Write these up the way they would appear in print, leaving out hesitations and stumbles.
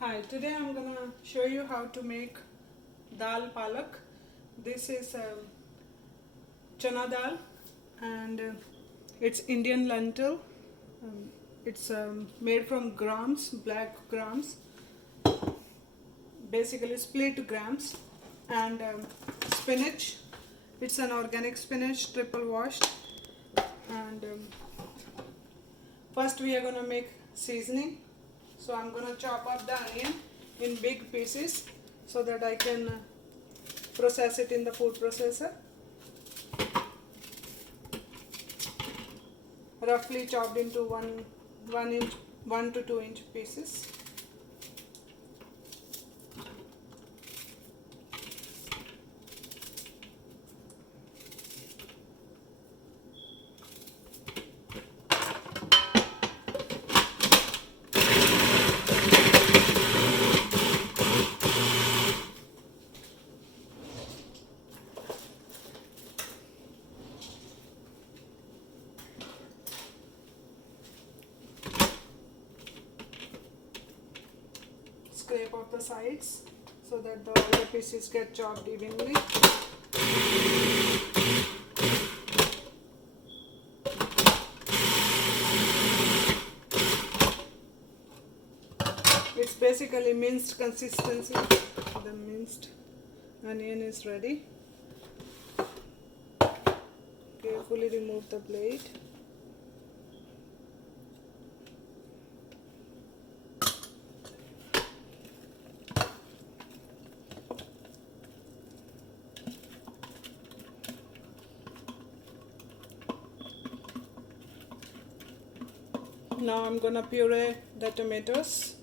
Hi, today I'm gonna show you how to make Dal Palak. This is chana dal and it's Indian lentil. Um, it's made from grams, black grams, basically split grams, and spinach. It's an organic spinach, triple washed. And first we are gonna make seasoning. So I'm gonna chop up the onion in big pieces so that I can process it in the food processor. Roughly chopped into 1 to 2 inch pieces. Scrape off the sides so that all the pieces get chopped evenly. It's basically minced consistency. The minced onion is ready. Carefully remove the blade. Now I'm gonna puree the tomatoes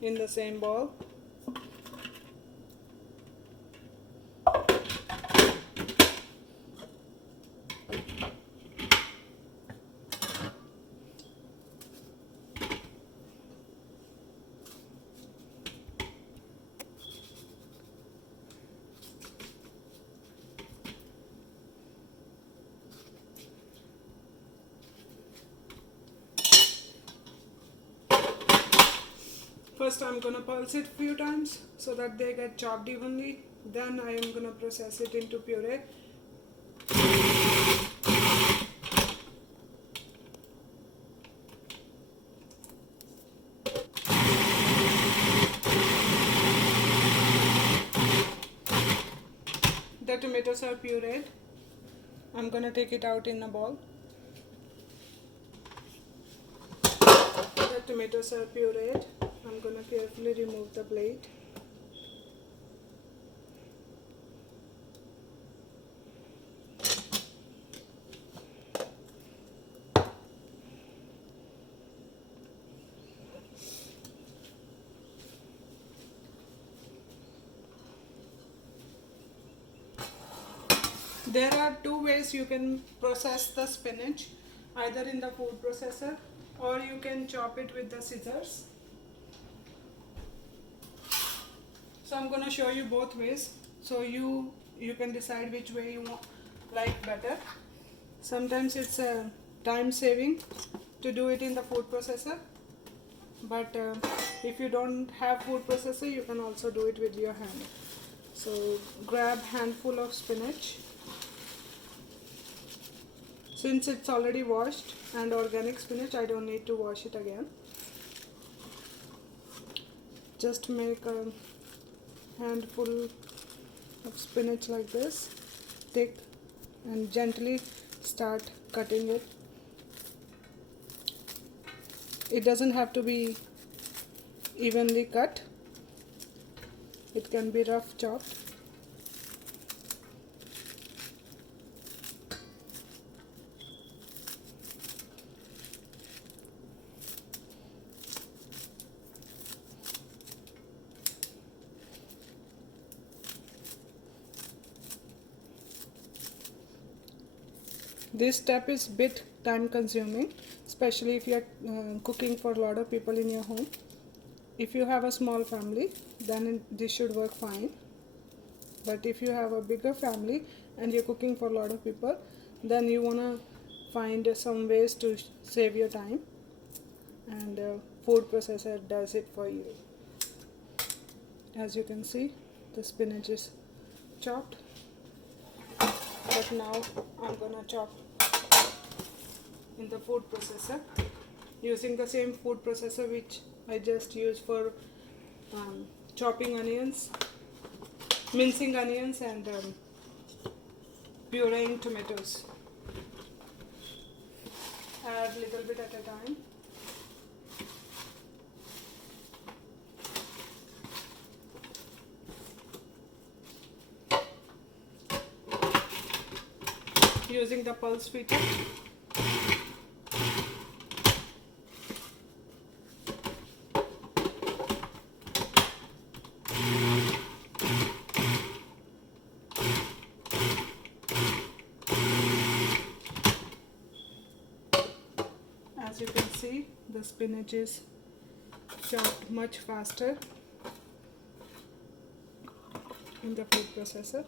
in the same bowl. First I'm gonna pulse it few times so that they get chopped evenly. Then I am gonna process it into puree. The tomatoes are pureed. I'm gonna take it out in a bowl. The tomatoes are pureed. I'm gonna carefully remove the blade. There are two ways you can process the spinach, either in the food processor or you can chop it with the scissors. So I'm going to show you both ways so you can decide which way you like better. Sometimes it's time saving to do it in the food processor, but if you don't have food processor you can also do it with your hand. So grab handful of spinach. Since it's already washed and organic spinach, I don't need to wash it again. Just make a handful of spinach like this, thick, and gently start cutting it. It doesn't have to be evenly cut. It can be rough chopped. This step is bit time consuming, especially if you are cooking for a lot of people in your home. If you have a small family, then this should work fine. But if you have a bigger family and you're cooking for a lot of people, then you want to find some ways to save your time, and food processor does it for you. As you can see, the spinach is chopped, but now I'm gonna chop in the food processor using the same food processor which I just used for chopping onions, mincing onions, and pureeing tomatoes. Add little bit at a time. Using the pulse feeder. As you can see, the spinach is chopped much faster in the food processor.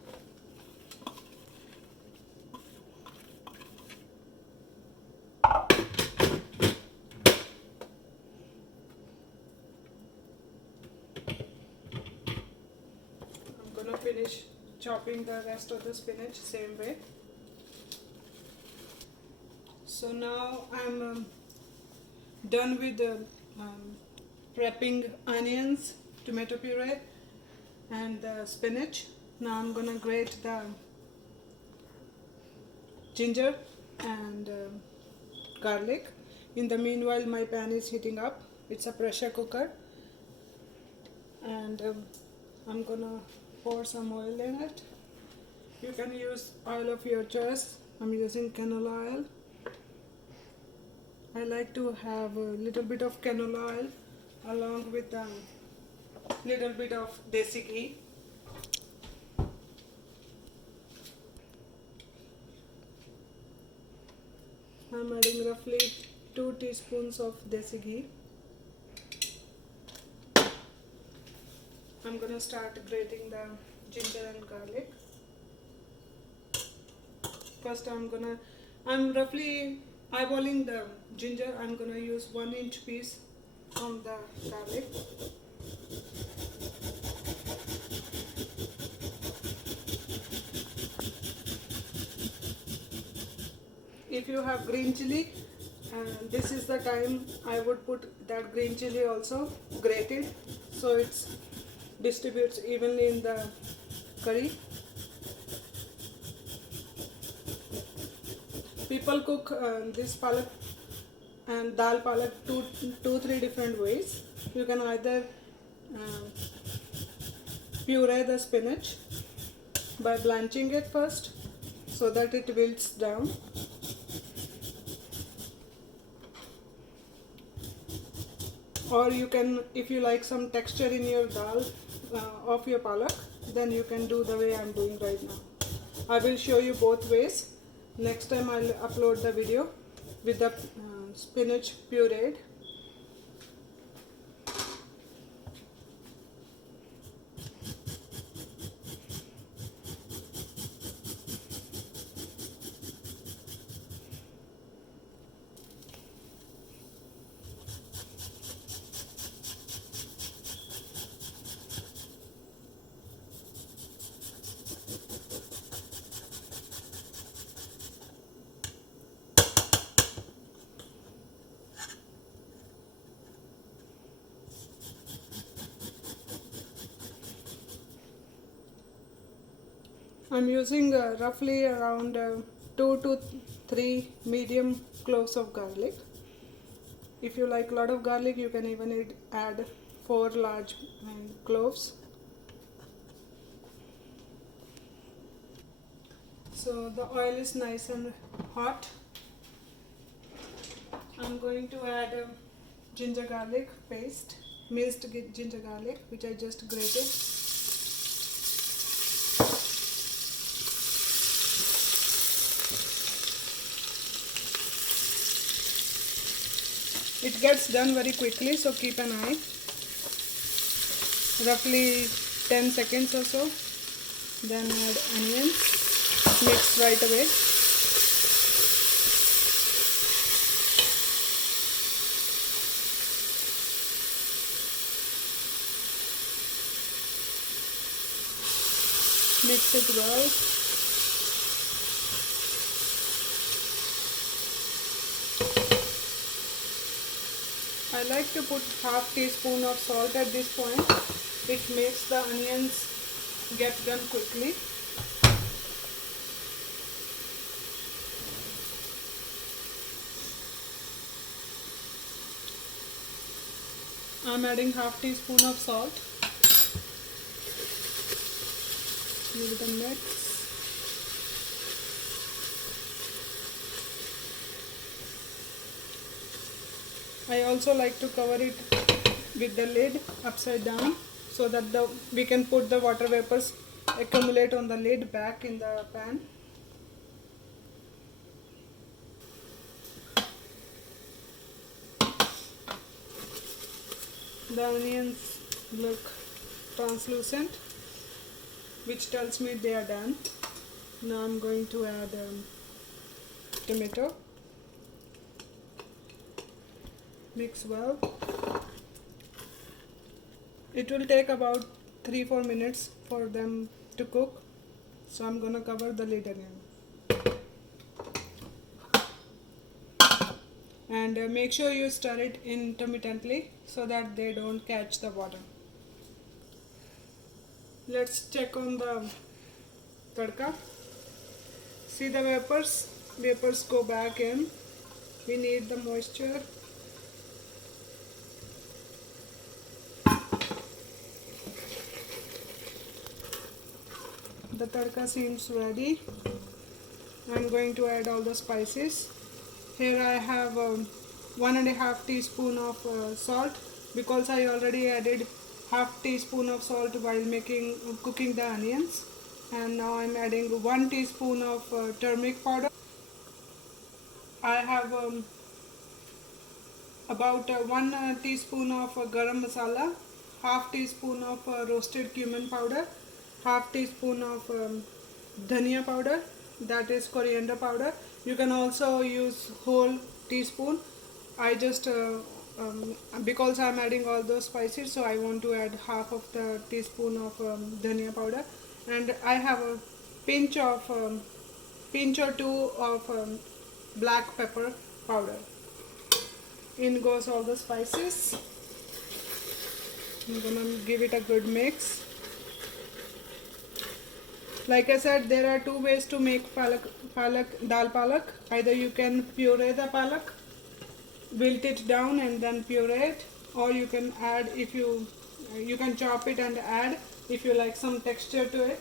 I'm gonna finish chopping the rest of the spinach same way. So now I'm done with prepping onions, tomato puree, and the spinach. Now I'm gonna grate the ginger and garlic. In the meanwhile, my pan is heating up. It's a pressure cooker, and I'm gonna pour some oil in it. You can use oil of your choice. I'm using canola oil. I like to have a little bit of canola oil along with a little bit of desi ghee. I'm adding roughly 2 teaspoons of desi ghee. I'm gonna start grating the ginger and garlic. First I'm roughly eyeballing the ginger. I'm gonna use 1-inch piece on the garlic. If you have green chili, this is the time I would put that green chili also grated, so it distributes evenly in the curry. People cook this palak and dal palak three different ways. You can either puree the spinach by blanching it first so that it wilts down, or you can, if you like some texture in your dal of your palak, then you can do the way I'm doing right now. I will show you both ways. Next time I'll upload the video with the spinach pureed. I'm using roughly around 2 to 3 medium cloves of garlic. If you like a lot of garlic, you can even add 4 large cloves. So the oil is nice and hot. I'm going to add ginger garlic paste, minced ginger garlic, which I just grated. It gets done very quickly, so keep an eye. Roughly 10 seconds or so. Then add onions, mix right away. Mix it well. I like to put half teaspoon of salt at this point. It makes the onions get done quickly. I'm adding half teaspoon of salt. Give it a mix. I also like to cover it with the lid upside down so that we can put the water vapors accumulate on the lid back in the pan. The onions look translucent, which tells me they are done. Now I'm going to add tomato. Mix well. It will take about 3-4 minutes for them to cook, so I'm gonna cover the lid again. And make sure you stir it intermittently so that they don't catch the water. Let's check on the tadka. See the vapors go back in. We need the moisture. The tadka seems ready. I'm going to add all the spices. Here I have 1.5 teaspoon of salt, because I already added half teaspoon of salt while cooking the onions. And now I'm adding 1 teaspoon of turmeric powder. I have about 1 teaspoon of garam masala, half teaspoon of roasted cumin powder, half teaspoon of dhania powder, that is coriander powder. You can also use whole teaspoon. I just because I'm adding all those spices, so I want to add half of the teaspoon of dhania powder. And I have a pinch or two of black pepper powder. In goes all the spices. I'm gonna give it a good mix. Like I said, there are 2 ways to make dal palak. Either you can puree the palak, wilt it down and then puree it, or you can add, if you can chop it and add if you like some texture to it.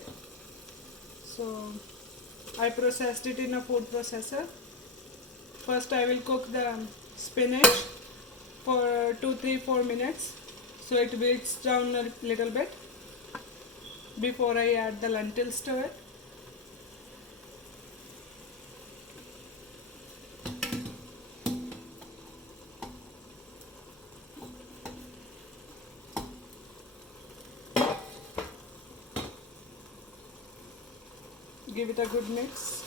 So I processed it in a food processor. First I will cook the spinach for 2, 3, 4 minutes so it wilts down a little bit before I add the lentils to it. Give it a good mix.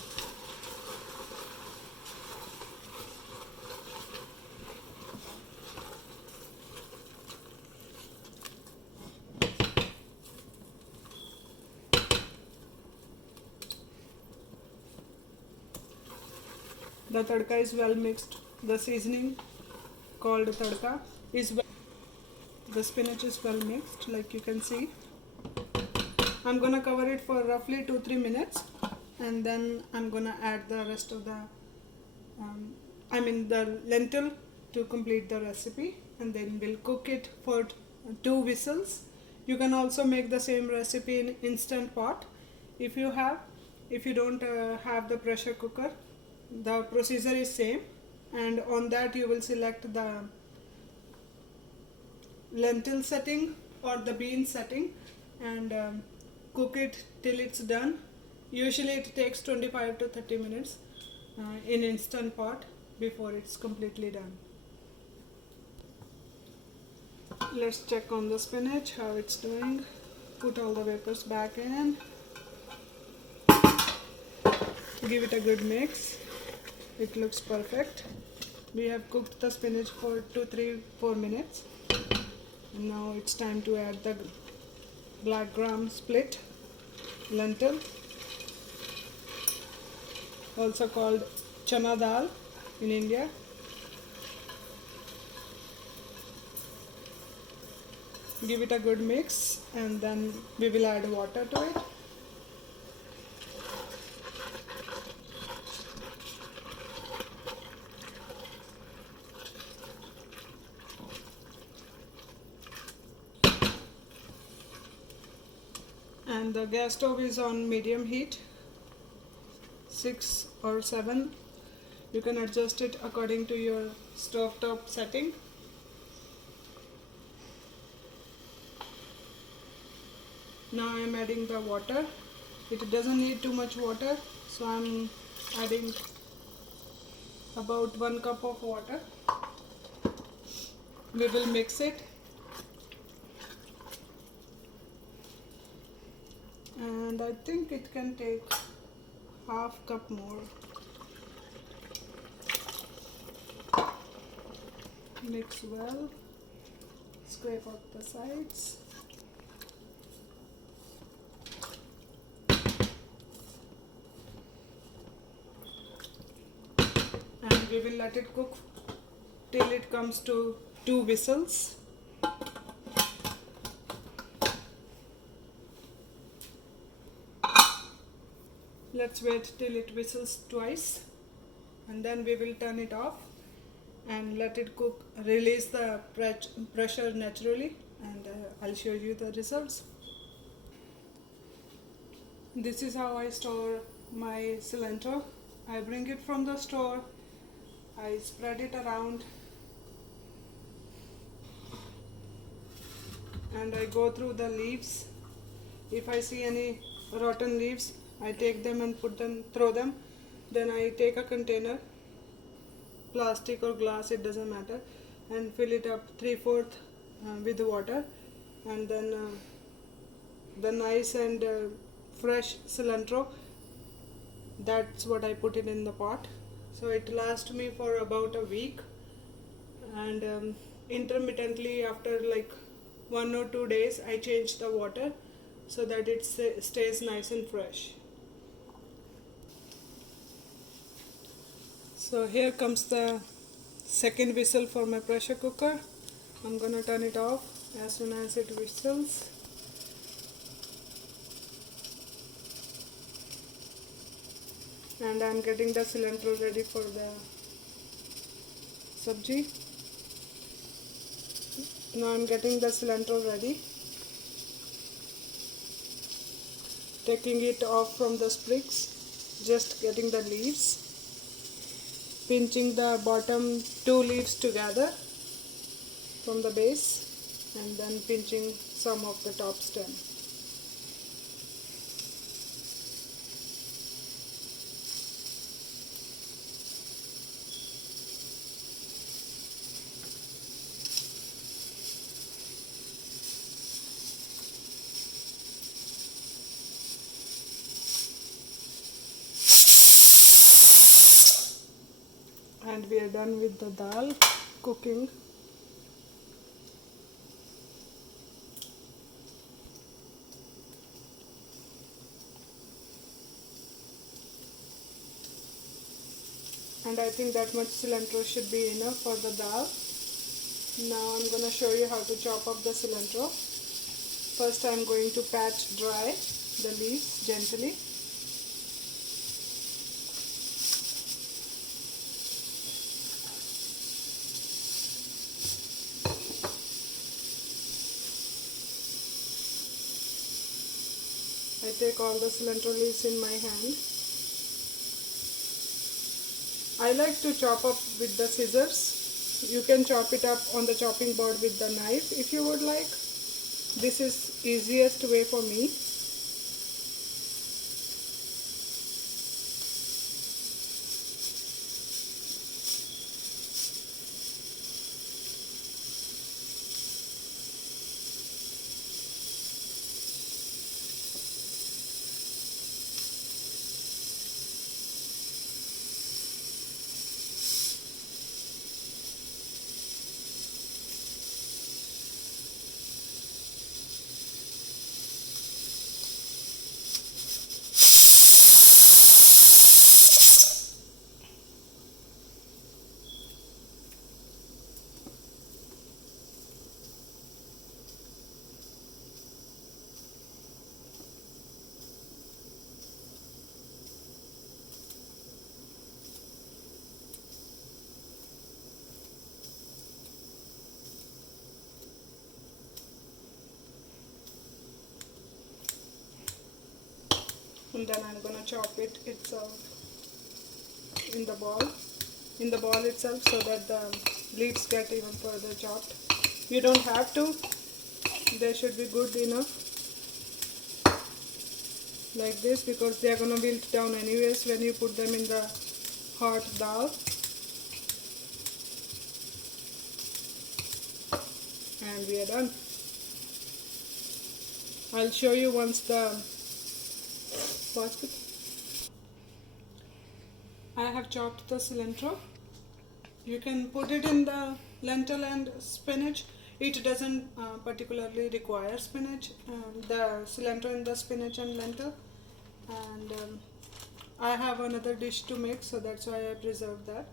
The tadka is well mixed. The seasoning called tadka is well. The spinach is well mixed, like you can see. I'm gonna cover it for roughly 2-3 minutes, and then I'm gonna add the rest of the the lentil to complete the recipe, and then we'll cook it for 2 whistles. You can also make the same recipe in instant pot if you don't have the pressure cooker. The procedure is same, and on that you will select the lentil setting or the bean setting and cook it till it's done. Usually it takes 25 to 30 minutes in instant pot before it's completely done. Let's check on the spinach, how it's doing. Put all the vapors back in. Give it a good mix. It looks perfect. We have cooked the spinach for 2, 3, 4 minutes. And now it's time to add the black gram split. lentil, also called chana dal in India. Give it a good mix and then we will add water to it. And the gas stove is on medium heat, 6 or 7. You can adjust it according to your stove top setting. Now I am adding the water. It doesn't need too much water, so I am adding about 1 cup of water. We will mix it. And I think it can take half cup more. Mix well. Scrape out the sides. And we will let it cook till it comes to 2 whistles. Let's wait till it whistles twice and then we will turn it off and let it cook, release the pressure naturally, and I'll show you the results. This is how I store my cilantro. I bring it from the store, I spread it around and I go through the leaves. If I see any rotten leaves, I take them and throw them. Then I take a container, plastic or glass, it doesn't matter, and fill it up 3/4 with water, and then the nice and fresh cilantro, that's what I put it in the pot. So it lasts me for about a week, and intermittently after like 1 or 2 days I change the water so that it stays nice and fresh. So here comes the second whistle for my pressure cooker. I'm gonna turn it off as soon as it whistles. And I'm getting the cilantro ready for the sabji. Now I'm getting the cilantro ready. Taking it off from the sprigs, just getting the leaves. Pinching the bottom 2 leaves together from the base and then pinching some of the top stem. And we are done with the dal cooking. And I think that much cilantro should be enough for the dal. Now I'm going to show you how to chop up the cilantro. First I'm going to pat dry the leaves gently. I take all the cilantro leaves in my hand. I like to chop up with the scissors. You can chop it up on the chopping board with the knife if you would like. This is easiest way for me. and then I'm gonna chop it itself in the ball itself, so that the leaves get even further chopped. You don't have to, they should be good enough like this, because they are gonna wilt down anyways when you put them in the hot dal. And we are done. I'll show you once the basket. I have chopped the cilantro. You can put it in the lentil and spinach. It doesn't particularly require spinach, the cilantro in the spinach and lentil. And I have another dish to make, so that's why I preserved that.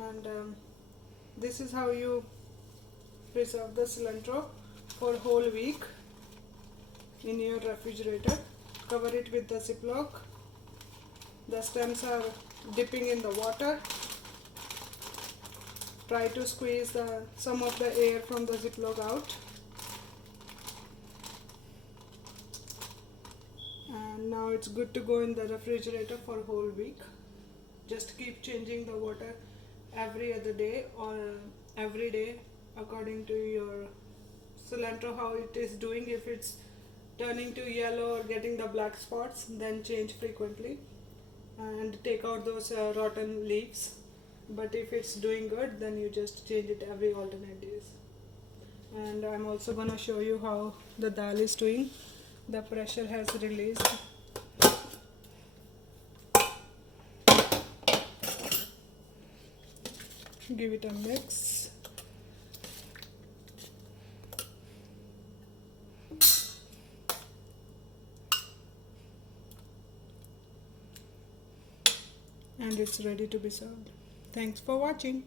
And this is how you preserve the cilantro for a whole week in your refrigerator. Cover it with the ziploc. The stems are dipping in the water. Try to squeeze some of the air from the ziploc out. And now it's good to go in the refrigerator for a whole week. Just keep changing the water every other day or every day according to your cilantro, how it is doing. If it's turning to yellow or getting the black spots, then change frequently and take out those rotten leaves. But if it's doing good, then you just change it every alternate days. And I'm also gonna show you how the dal is doing. The pressure has released. Give it a mix. And it's ready to be served. Thanks for watching.